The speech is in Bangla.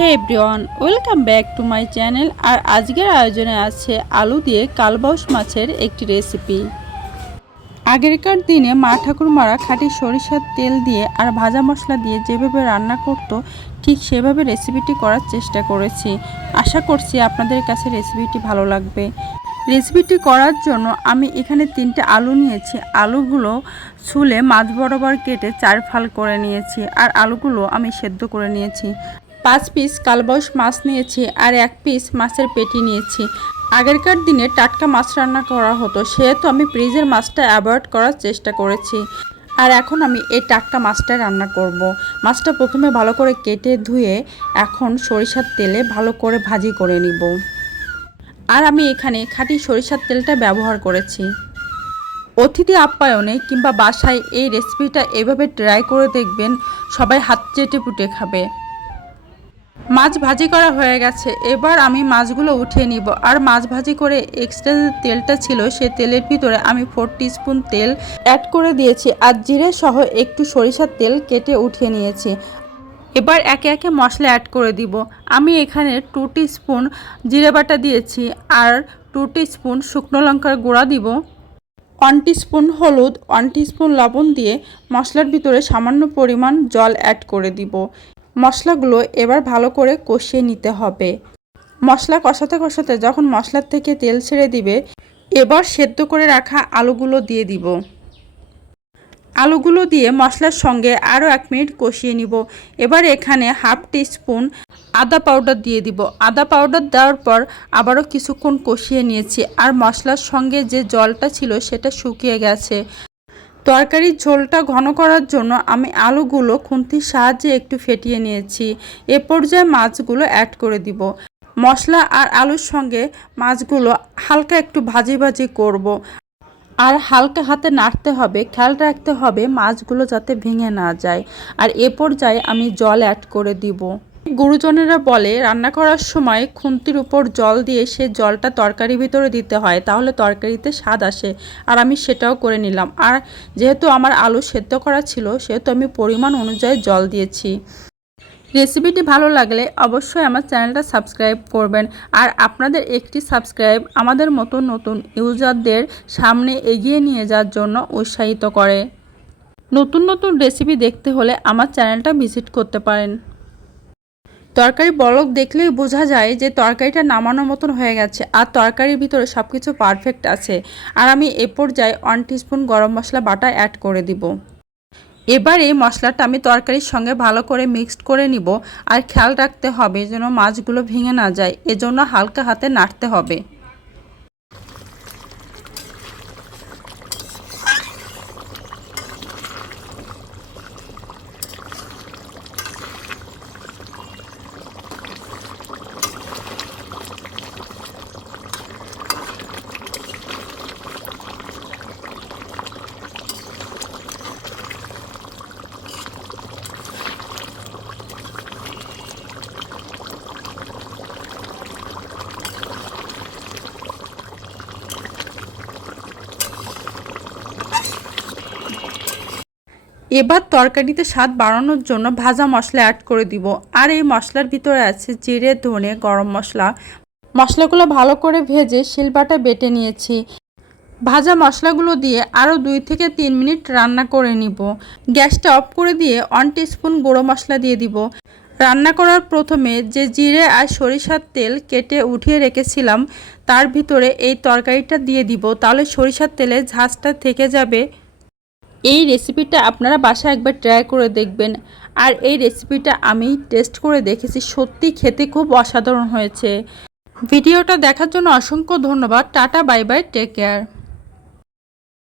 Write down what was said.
Hey everyone, welcome back to my channel. আর আজকের আয়োজনে আছে আলু দিয়ে কালবাউস মাছের একটি রেসিপি। আগেরকার দিনে মা ঠাকুরমারা খাঁটি সরিষার তেল দিয়ে আর ভাজা মশলা দিয়ে যেভাবে রান্না করতো, ঠিক সেভাবে রেসিপিটি করার চেষ্টা করেছি। আশা করছি আপনাদের কাছে রেসিপিটি ভালো লাগবে। রেসিপিটি করার জন্য আমি এখানে 3টে আলু নিয়েছি। আলুগুলো ছুলে মাছ বরাবর কেটে 4 ফাল করে নিয়েছি। আর আলুগুলো আমি সেদ্ধ করে নিয়েছি। 5 পিস কালবাউস মাছ নিয়েছি আর 1 পিস মাছের পেটি নিয়েছি। আগেরকার দিনে টাটকা মাছ রান্না করা হতো, সেহেতু আমি ফ্রিজের মাছটা অ্যাভয়েড করার চেষ্টা করেছি। আর এখন আমি এই টাটকা মাছটা রান্না করব। মাছটা প্রথমে ভালো করে কেটে ধুয়ে এখন সরিষার তেলে ভালো করে ভাজি করে নিব। আর আমি এখানে খাঁটি সরিষার তেলটা ব্যবহার করেছি। অতিথি আপ্যায়নে কিংবা বাসায় এই রেসিপিটা এভাবে ট্রাই করে দেখবেন, সবাই হাত চেটে পুটে খাবে। মাছ ভাজি করা হয়ে গেছে, এবার আমি মাছগুলো উঠিয়ে নিব। আর মাছ ভাজি করে এক্সট্রা যে তেলটা ছিল সে তেলের ভিতরে আমি 4 টিস্পুন তেল অ্যাড করে দিয়েছি আর জিরে সহ একটু সরিষার তেল কেটে উঠিয়ে নিয়েছি। এবার একে একে মশলা অ্যাড করে দিব। আমি এখানে 2 টিস্পুন জিরে বাটা দিয়েছি আর 2 টিস্পুন শুকনো লঙ্কার গুঁড়া দিব, 1 টিস্পুন হলুদ, 1 টিস্পুন লবণ দিয়ে মশলার ভিতরে সামান্য পরিমাণ জল অ্যাড করে দিব। মশলাগুলো এবার ভালো করে কষিয়ে নিতে হবে। মশলা কষাতে কষাতে যখন মশলার থেকে তেল ছেড়ে দিবে, এবার সেদ্ধ করে রাখা আলুগুলো দিয়ে দিব। আলুগুলো দিয়ে মশলার সঙ্গে আরও 1 মিনিট কষিয়ে নিব। এবার এখানে 1/2 টিস্পুন আদা পাউডার দিয়ে দিব। আদা পাউডার দেওয়ার পর আবারও কিছুক্ষণ কষিয়ে নিয়েছি। আর মশলার সঙ্গে যে জলটা ছিল সেটা শুকিয়ে গেছে। তরকারির ঝোলটা ঘন করার জন্য আমি আলুগুলো খুন্তির সাহায্যে একটু ফেটিয়ে নিয়েছি। এ পর্যায়ে মাছগুলো অ্যাড করে দিব। মশলা আর আলুর সঙ্গে মাছগুলো হালকা একটু ভাজি ভাজি করব। আর হালকা হাতে নাড়তে হবে, খেয়াল রাখতে হবে মাছগুলো যাতে ভেঙে না যায়। আর এ পর্যায়ে আমি জল অ্যাড করে দিব। গুরুজনেরা বলে রান্না করার সময় খুন্তির উপর জল দিয়ে সে জলটা তরকারির ভিতরে দিতে হয়, তাহলে তরকারিতে স্বাদ আসে। আর আমি সেটাও করে নিলাম। আর যেহেতু আমার আলু সেদ্ধ করা ছিল, সেহেতু আমি পরিমাণ অনুযায়ী জল দিয়েছি। রেসিপিটি ভালো লাগলে অবশ্যই আমার চ্যানেলটা সাবস্ক্রাইব করবেন। আর আপনাদের একটি সাবস্ক্রাইব আমাদের মতো নতুন ইউজারদের সামনে এগিয়ে নিয়ে যাওয়ার জন্য উৎসাহিত করে। নতুন নতুন রেসিপি দেখতে হলে আমার চ্যানেলটা ভিজিট করতে পারেন। তরকারি বলক দেখলেই বোঝা যায় যে তরকারিটা নামানোর মতন হয়ে গেছে আর তরকারির ভিতরে সব কিছু পারফেক্ট আছে। আর আমি এ পর্যায়ে 1 টিস্পুন গরম মশলা বাটা অ্যাড করে দিব। এবার এই মশলাটা আমি তরকারির সঙ্গে ভালো করে মিক্সড করে নিব। আর খেয়াল রাখতে হবে যেন মাছগুলো ভেঙে না যায়, এজন্য হালকা হাতে নাড়তে হবে। এবার তরকারিতে স্বাদ বাড়ানোর জন্য ভাজা মশলা অ্যাড করে দিব। আর এই মশলার ভিতরে আছে জিরে, ধনে, গরম মশলা। মশলাগুলো ভালো করে ভেজে শিলবাটা বেটে নিয়েছি। ভাজা মশলাগুলো দিয়ে আরও 2 থেকে 3 মিনিট রান্না করে নিব। গ্যাসটা অফ করে দিয়ে 1 টিস্পুন গুঁড়ো মশলা দিয়ে দিব। রান্না করার প্রথমে যে জিরে আর সরিষার তেল কেটে উঠিয়ে রেখেছিলাম তার ভিতরে এই তরকারিটা দিয়ে দিব, তাহলে সরিষার তেলে ঝাঁজটা থেকে যাবে। এই রেসিপিটা আপনারা বাসায় একবার ট্রাই করে দেখবেন। আর এই রেসিপিটা আমি টেস্ট করে দেখেছি, সত্যি খেতে খুব অসাধারণ হয়েছে। ভিডিওটা দেখার জন্য অসংখ্য ধন্যবাদ। Tata, bye bye, take care.